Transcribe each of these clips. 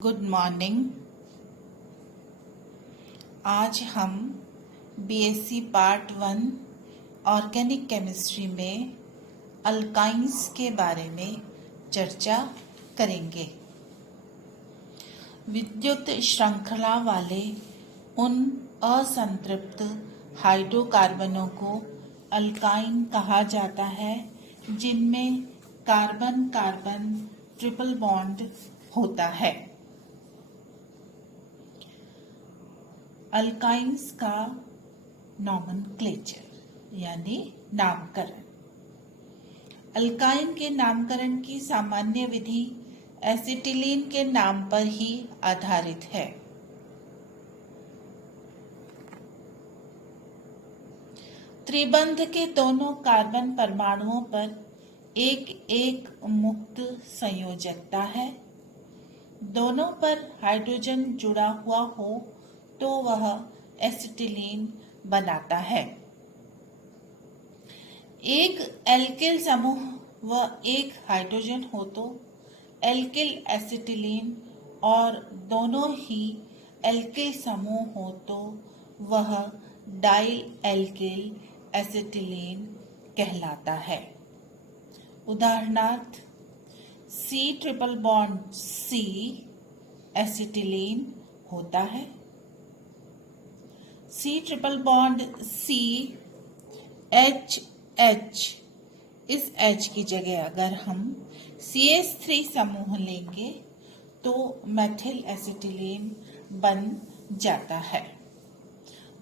Good morning. आज हम BSc part 1 organic chemistry में अल्काइंस के बारे में चर्चा करेंगे। विद्युत श्रृंखला वाले उन असंतृप्त हाइड्रोकार्बनों को अल्काइन कहा जाता है जिनमें कार्बन कार्बन ट्रिपल बॉन्ड होता है। अल्काइंस का नॉमेनक्लेचर यानी नामकरण। अल्काइन के नामकरण की सामान्य विधि एसिटिलीन के नाम पर ही आधारित है। त्रिबंध के दोनों कार्बन परमाणुओं पर एक एक मुक्त संयोजकता है। दोनों पर हाइड्रोजन जुड़ा हुआ हो तो वह एसिटिलीन बनाता है। एक एल्किल समूह व एक हाइड्रोजन हो तो एल्किल एसिटिलीन और दोनों ही एल्किल समूह हो तो वह डाई एल्किल एसिटिलीन कहलाता है। उदाहरणार्थ C triple bond C acetylene होता है। C triple bond C H H, इस H की जगह अगर हम CH3 समूह लेंगे तो मेथिल एसिटिलीन बन जाता है।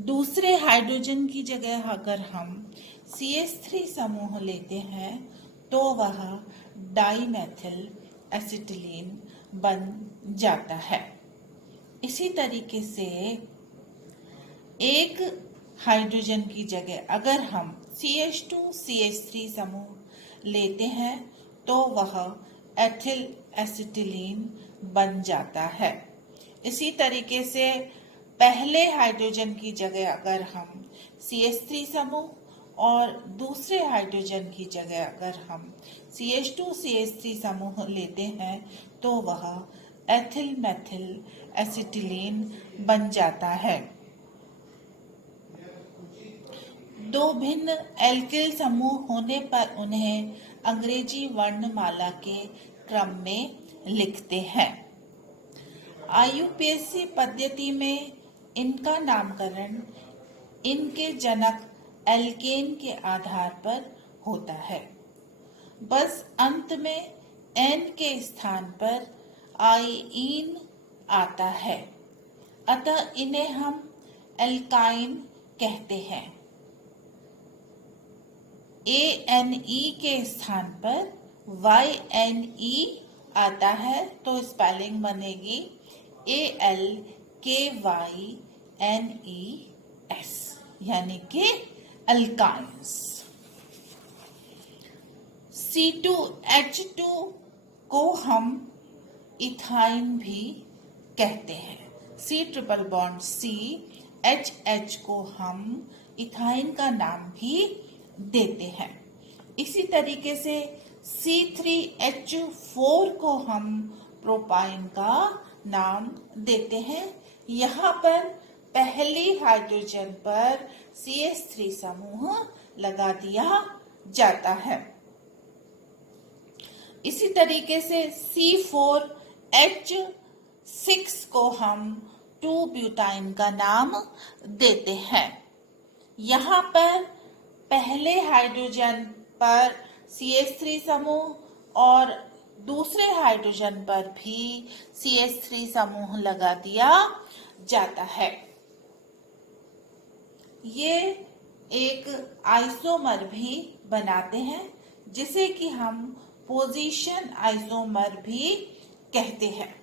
दूसरे हाइड्रोजन की जगह अगर हम CH3 समूह लेते हैं तो वह डाईमेथिल एसिटिलीन बन जाता है। इसी तरीके से एक हाइड्रोजन की जगह अगर हम CH2 CH3 समूह लेते हैं तो वह एथिल एसिटिलीन बन जाता है। इसी तरीके से पहले हाइड्रोजन की जगह अगर हम CH3 समूह और दूसरे हाइड्रोजन की जगह अगर हम CH2 CH3 समूह लेते हैं तो वह एथिल मेथिल एसिटिलीन बन जाता है। दो भिन्न एल्किल समूह होने पर उन्हें अंग्रेजी वर्णमाला के क्रम में लिखते हैं। IUPAC पद्धति में इनका नामकरण इनके जनक एल्केन के आधार पर होता है। बस अंत में N के स्थान पर आईन आता है, अतः इन्हें हम एल्काइन कहते हैं। ANE के स्थान पर YNE आता है तो स्पेलिंग बनेगी ALKYNES यानी कि अल्काइंस। C2H2 को हम इथाइन भी कहते हैं। C triple bond C HH को हम इथाइन का नाम भी देते हैं। इसी तरीके से C3H4 को हम प्रोपाइन का नाम देते हैं। यहाँ पर पहली हाइड्रोजन पर CH3 समूह लगा दिया जाता है। इसी तरीके से C4H6 को हम 2-ब्यूटाइन का नाम देते हैं। यहाँ पर पहले हाइड्रोजन पर CH3 समूह और दूसरे हाइड्रोजन पर भी CH3 समूह लगा दिया जाता है। ये एक आइसोमर भी बनाते हैं जिसे कि हम पोजीशन आइसोमर भी कहते हैं।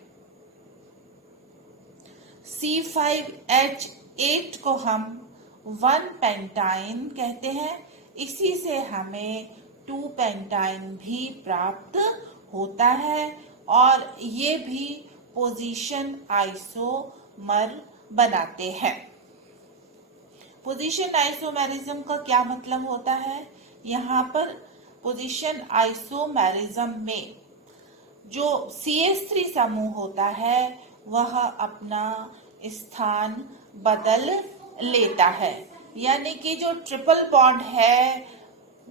C5H8 को हम 1 पेंटाइन कहते हैं। इसी से हमें 2 पेंटाइन भी प्राप्त होता है और ये भी पोजीशन आइसोमर बनाते हैं। पोजीशन आइसोमेरिज्म का क्या मतलब होता है? यहाँ पर पोजीशन आइसोमेरिज्म में जो CH3 समूह होता है वह अपना स्थान बदल लेता है, यानी कि जो ट्रिपल बॉन्ड है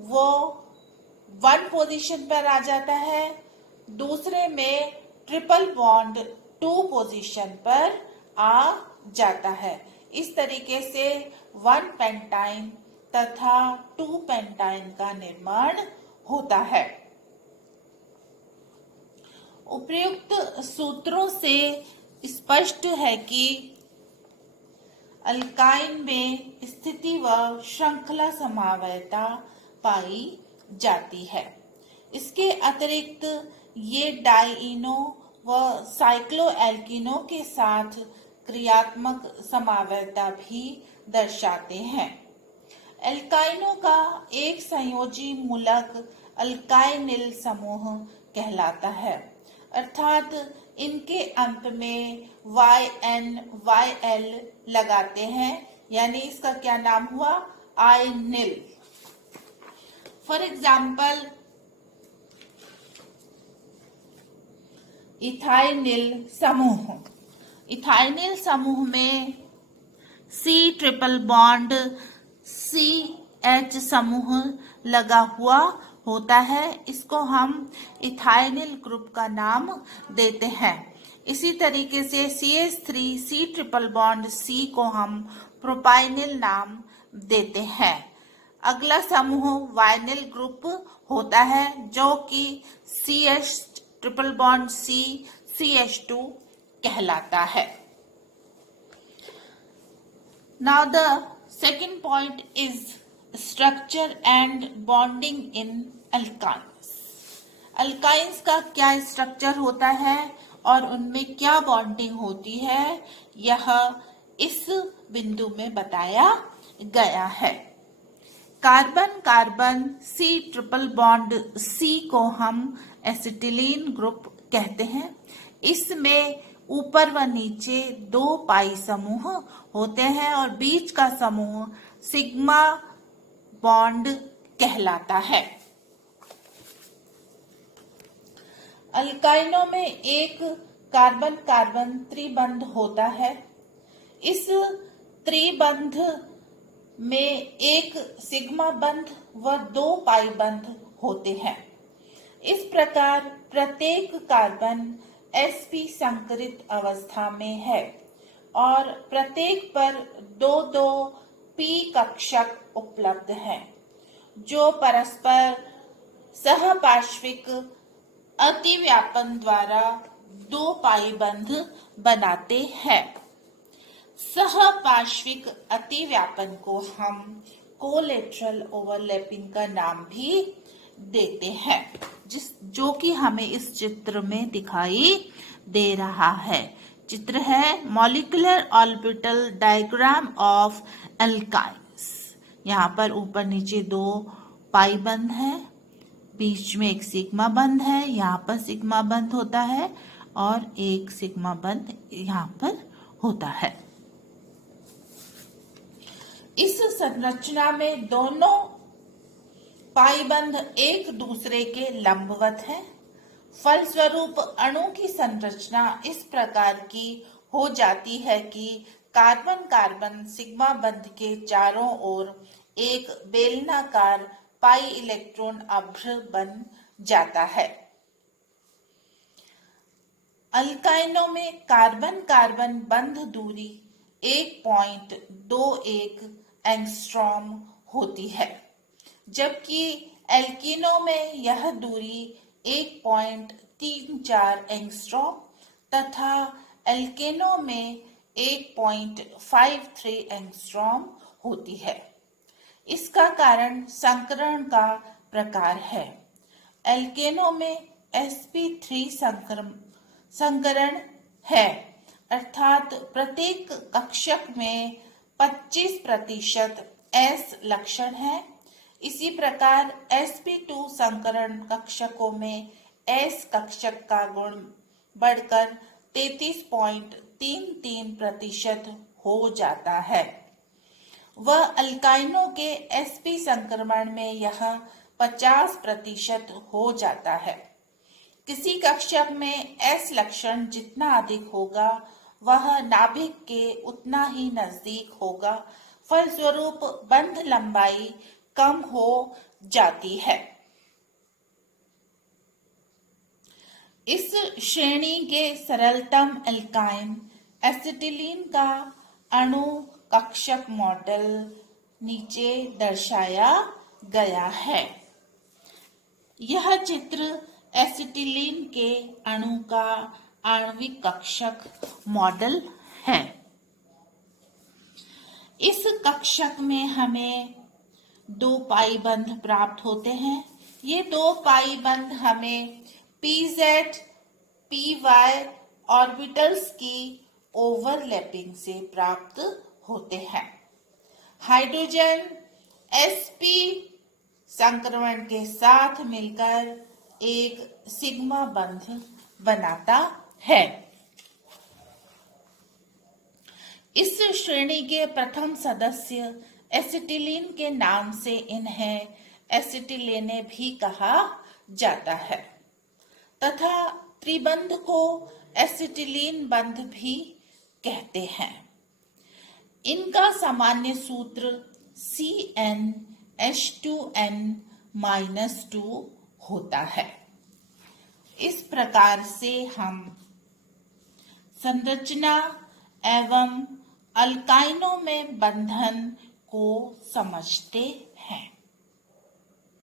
वो 1 पोजीशन पर आ जाता है, दूसरे में ट्रिपल बॉन्ड 2 पोजीशन पर आ जाता है। इस तरीके से 1 पेंटाइन तथा 2 पेंटाइन का निर्माण होता है। उपर्युक्त सूत्रों से स्पष्ट है कि अल्काइन में स्थिति व श्रृंखला समवायता पाई जाती है। इसके अतिरिक्त ये डाइइनो व साइक्लोएल्किनो के साथ क्रियात्मक समवायता भी दर्शाते हैं। एल्काइनों का एक संयोजी मूलक अल्काइनिल समूह कहलाता है, अर्थात इनके अंत में YN-YL लगाते हैं, यानी इसका क्या नाम हुआ, आइनिल। फॉर एग्जाम्पल इथाइनिल समूह। इथाइनिल समूह में C ट्रिपल बॉन्ड CH समूह लगा हुआ होता है, इसको हम इथाइनिल ग्रुप का नाम देते हैं। इसी तरीके से CH3 C triple bond C को हम प्रोपाइनिल नाम देते हैं। अगला समूह वाइनिल ग्रुप होता है जो कि CH triple bond C CH2 कहलाता है। Now the second point is structure and bonding in alkynes. Alkynes का क्या स्ट्रक्चर होता है और उनमें क्या बॉन्डिंग होती है, यह इस बिंदु में बताया गया है। Carbon carbon C triple bond C को हम एसिटिलीन ग्रुप कहते हैं। इसमें ऊपर व नीचे 2 पाई समूह होते हैं और बीच का समूह सिग्मा बॉन्ड कहलाता है। अल्काइनों में एक कार्बन कार्बन त्रिबंध होता है। इस त्रिबंध में एक सिग्मा बंध व 2 पाई बंध होते हैं। इस प्रकार प्रत्येक कार्बन sp संकरित अवस्था में है और प्रत्येक पर 2-2 p कक्षक उपलब्ध हैं, जो परस्पर सहपार्श्विक अतिव्यापन द्वारा 2 पाई बंध बनाते हैं। सहपार्श्विक अतिव्यापन को हम कोलेटरल ओवरलैपिंग का नाम भी देते हैं, जो कि हमें इस चित्र में दिखाई दे रहा है। चित्र है molecular orbital diagram of alkynes. यहाँ पर ऊपर नीचे 2 पाई बंध है, बीच में एक सिग्मा बंध है, यहाँ पर सिग्मा बंध होता है और एक सिग्मा बंध यहाँ पर होता है। इस संरचना में दोनों पाई बंध एक दूसरे के लंबवत हैं। फलस्वरूप अणु की संरचना इस प्रकार की हो जाती है कि कार्बन कार्बन सिग्मा बंध के चारों ओर एक बेलनाकार पाई इलेक्ट्रॉन अभ्र बन जाता है। अल्काइनों में कार्बन कार्बन बंध दूरी 1.21 एंगस्ट्रॉम होती है, जबकि एल्कीनों में यह दूरी 1.34 एंगस्ट्रॉम तथा एल्केनों में 1.53 एंगस्ट्रॉम होती है। इसका कारण संकरण का प्रकार है। एल्केनों में sp3 संकरण है, अर्थात प्रत्येक कक्षक में 25% S लक्षण है। इसी प्रकार sp2 संकरण कक्षकों में S कक्षक का गुण बढ़कर 33.33% हो जाता है। वह अल्काइनों के sp संक्रमण में यह 50% हो जाता है। किसी कक्षक में S लक्षण जितना अधिक होगा वह नाभिक के उतना ही नजदीक होगा, फलस्वरूप बंध लंबाई कम हो जाती है। इस श्रेणी के सरलतम एल्काइन एसिटिलीन का अणु कक्षक मॉडल नीचे दर्शाया गया है। यह चित्र एसिटिलीन के अणु का आणविक कक्षक मॉडल है। इस कक्षक में हमें 2 पाई बंध प्राप्त होते हैं। ये 2 पाई बंध हमें pz, py ऑर्बिटल्स की ओवरलैपिंग से प्राप्त होते हैं। हाइड्रोजन sp संक्रमण के साथ मिलकर एक सिग्मा बंध बनाता है। इस श्रेणी के प्रथम सदस्य एसिटिलीन के नाम से इन्हें एसिटिलेने भी कहा जाता है तथा त्रिबंध को एसिटिलीन बंध भी कहते हैं। इनका सामान्य सूत्र CnH2n-2 होता है। इस प्रकार से हम संरचना एवं अल्काइनों में बंधन को समझते